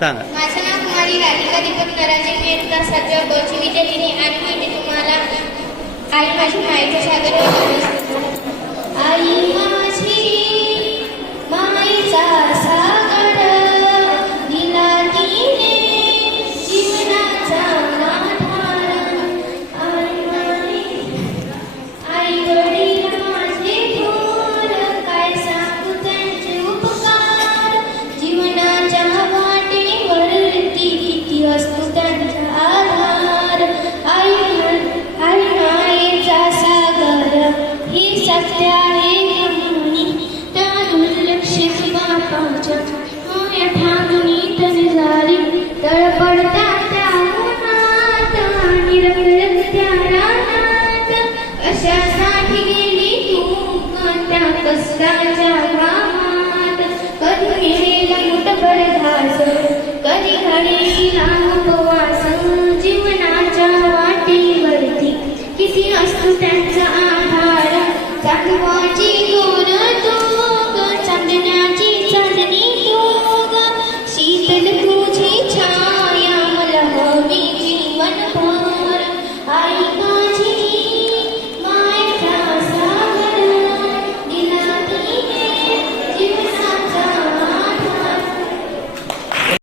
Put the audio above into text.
सांगा. माझे नाव कुमारी राधिका दीपक नराजी. मी इयत्ता 7वी ब ची विद्यार्थिनी आणि मी इथे तुम्हाला आई माझी मायेचा सागर आई माझी मायेचा सागर दिला तिने जीवनाचा आधार. आई वडील माझे थोर काय सांगू त्यांचे उपकार. जीवनाच्या वाटेवरती किती असतो त्यांचा आधार. आई मायेचा सागर हे सत्य आहे कहाणी. त्या दुर्लक्षित बापाच्या माया ठाणुनीत निघाली. तळपडता त्या उन्हात आणि रखरखत्या रानात. कशासाठी गेली तू त्या कष्टाच्या घामात. कधी मिळेल मुठभर घास, कधी घडेल उपवास. जीवनाच्या वाटेवरती किती असतो त्यांचा आधार. साधवाची दोन